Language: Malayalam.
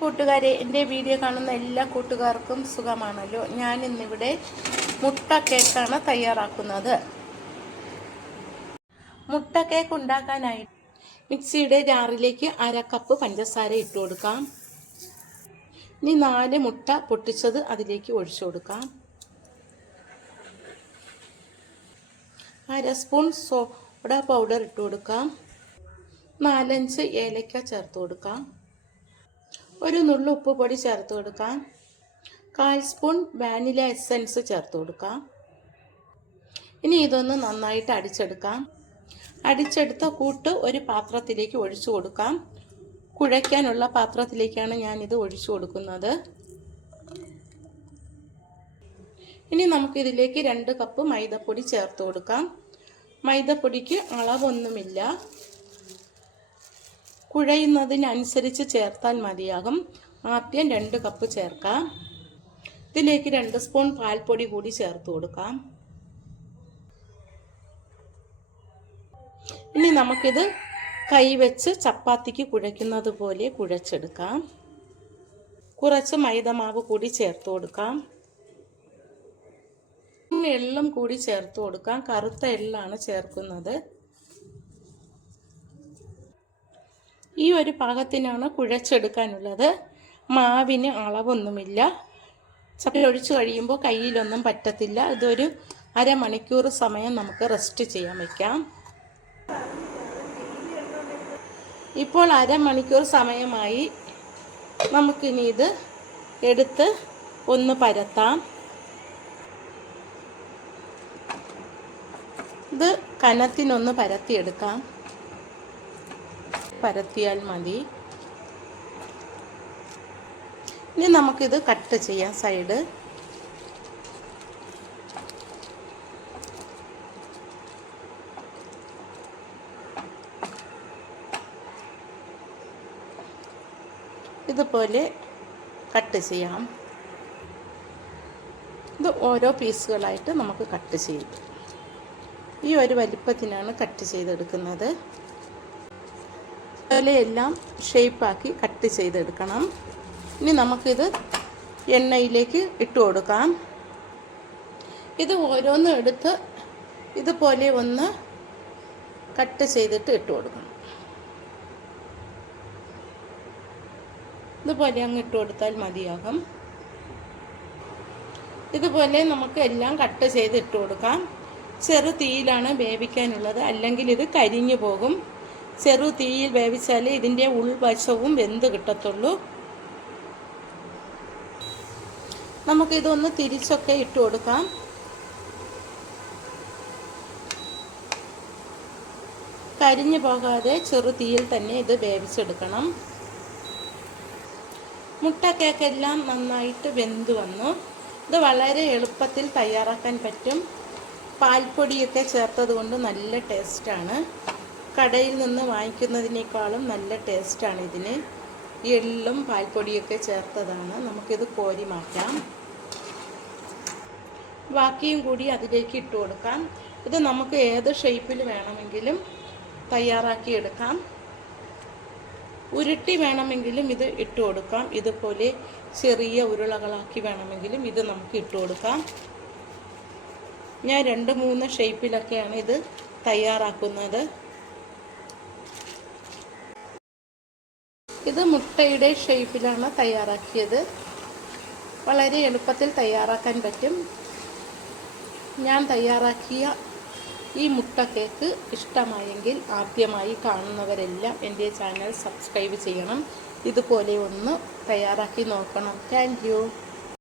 കൂട്ടുകാരെ, എൻ്റെ വീഡിയോ കാണുന്ന എല്ലാ കൂട്ടുകാർക്കും സുഖമാണല്ലോ. ഞാൻ ഇന്നിവിടെ മുട്ട കേക്കാണ് തയ്യാറാക്കുന്നത്. മുട്ട കേക്ക് ഉണ്ടാക്കാനായി മിക്സിയുടെ ജാറിലേക്ക് 1/2 കപ്പ് പഞ്ചസാര ഇട്ട് കൊടുക്കാം. ഇനി 4 മുട്ട പൊട്ടിച്ചത് അതിലേക്ക് ഒഴിച്ചു കൊടുക്കാം. 1/2 സ്പൂൺ സോഡ പൗഡർ ഇട്ട് കൊടുക്കാം. 4-5 ഏലക്ക ചേർത്ത് കൊടുക്കാം. ഒരു നുള്ളു ഉപ്പ് പൊടി ചേർത്ത് കൊടുക്കാം. 1/4 സ്പൂൺ വാനില എസൻസ് ചേർത്ത് കൊടുക്കാം. ഇനി ഇതൊന്ന് നന്നായിട്ട് അടിച്ചെടുക്കാം. അടിച്ചെടുത്ത കൂട്ട് ഒരു പാത്രത്തിലേക്ക് ഒഴിച്ചു കൊടുക്കാം. കുഴയ്ക്കാനുള്ള പാത്രത്തിലേക്കാണ് ഞാനിത് ഒഴിച്ചു കൊടുക്കുന്നത്. ഇനി നമുക്കിതിലേക്ക് 2 കപ്പ് മൈദപ്പൊടി ചേർത്ത് കൊടുക്കാം. മൈദപ്പൊടിക്ക് അളവൊന്നുമില്ല, കുഴയുന്നതിനനുസരിച്ച് ചേർത്താൽ മതിയാകും. ആദ്യം 2 കപ്പ് ചേർക്കാം. ഇതിലേക്ക് 2 സ്പൂൺ പാൽപ്പൊടി കൂടി ചേർത്ത് കൊടുക്കാം. ഇനി നമുക്കിത് കൈവച്ച് ചപ്പാത്തിക്ക് കുഴയ്ക്കുന്നത് പോലെ കുഴച്ചെടുക്കാം. കുറച്ച് മൈദമാവ് കൂടി ചേർത്ത് കൊടുക്കാം. എള്ളും കൂടി ചേർത്ത് കൊടുക്കാം. കറുത്ത എള്ളാണ് ചേർക്കുന്നത്. ഈ ഒരു പാകത്തിനാണ് കുഴച്ചെടുക്കാനുള്ളത്. മാവിന് അളവൊന്നുമില്ല. ചപ്പാത്തി ഒഴിച്ച് കഴിയുമ്പോൾ കയ്യിലൊന്നും പറ്റത്തില്ല. ഇതൊരു അരമണിക്കൂർ സമയം നമുക്ക് റെസ്റ്റ് ചെയ്യാൻ വയ്ക്കാം. ഇപ്പോൾ അരമണിക്കൂർ സമയമായി. നമുക്കിനി ഇത് എടുത്ത് ഒന്ന് പരത്താം. ഇത് കനത്തിനൊന്ന് പരത്തിയെടുക്കാം. പരത്തിയാൽ മതി. ഇനി നമുക്കിത് കട്ട് ചെയ്യാം. സൈഡ് ഇതുപോലെ കട്ട് ചെയ്യാം. ഇത് ഓരോ പീസുകളായിട്ട് നമുക്ക് കട്ട് ചെയ്യും. ഈ ഒരു വലിപ്പത്തിനാണ് കട്ട് ചെയ്തെടുക്കുന്നത്. എല്ലാം ഷേപ്പാക്കി കട്ട് ചെയ്തെടുക്കണം. ഇനി നമുക്കിത് എണ്ണയിലേക്ക് ഇട്ട് കൊടുക്കാം. ഇത് ഓരോന്നും എടുത്ത് ഇതുപോലെ ഒന്ന് കട്ട് ചെയ്തിട്ട് ഇട്ട് കൊടുക്കണം. ഇതുപോലെ അങ്ങ് ഇട്ട് കൊടുത്താൽ മതിയാകും. ഇതുപോലെ നമുക്ക് എല്ലാം കട്ട് ചെയ്ത് ഇട്ട് കൊടുക്കാം. ചെറു തീയിലാണ് വേവിക്കാനുള്ളത്, അല്ലെങ്കിൽ ഇത് കരിഞ്ഞു പോകും. ചെറു തീയിൽ വേവിച്ചാലേ ഇതിൻ്റെ ഉൾവശവും വെന്ത് കിട്ടത്തുള്ളൂ. നമുക്കിതൊന്ന് തിരിച്ചൊക്കെ ഇട്ട് കൊടുക്കാം. കരിഞ്ഞു പോകാതെ ചെറു തീയിൽ തന്നെ ഇത് വേവിച്ചെടുക്കണം. മുട്ട കേക്കെല്ലാം നന്നായിട്ട് വെന്ത് വന്നു. ഇത് വളരെ എളുപ്പത്തിൽ തയ്യാറാക്കാൻ പറ്റും. പാൽപ്പൊടിയൊക്കെ ചേർത്തത് കൊണ്ട് നല്ല ടേസ്റ്റാണ്. കടയിൽ നിന്ന് വാങ്ങിക്കുന്നതിനേക്കാളും നല്ല ടേസ്റ്റാണ് ഇതിന്. എള്ളും പാൽപ്പൊടിയൊക്കെ ചേർത്തതാണ്. നമുക്കിത് കോരി മാറ്റാം. ബാക്കിയും കൂടി അതിലേക്ക് ഇട്ട് കൊടുക്കാം. ഇത് നമുക്ക് ഏത് ഷേപ്പിൽ വേണമെങ്കിലും തയ്യാറാക്കി എടുക്കാം. ഉരുട്ടി വേണമെങ്കിലും ഇത് ഇട്ട് കൊടുക്കാം. ഇതുപോലെ ചെറിയ ഉരുളകളാക്കി വേണമെങ്കിലും ഇത് നമുക്ക് ഇട്ട് കൊടുക്കാം. ഞാൻ 2-3 ഷേപ്പിലൊക്കെയാണ് ഇത് തയ്യാറാക്കുന്നത്. ഇത് മുട്ടയുടെ ഷേപ്പിലാണ് തയ്യാറാക്കിയത്. വളരെ എളുപ്പത്തിൽ തയ്യാറാക്കാൻ പറ്റും. ഞാൻ തയ്യാറാക്കിയ ഈ മുട്ട കേക്ക് ഇഷ്ടമായെങ്കിൽ ആദ്യമായി കാണുന്നവരെല്ലാം എൻ്റെ ചാനൽ സബ്സ്ക്രൈബ് ചെയ്യണം. ഇതുപോലെ ഒന്ന് തയ്യാറാക്കി നോക്കണം. Thank you.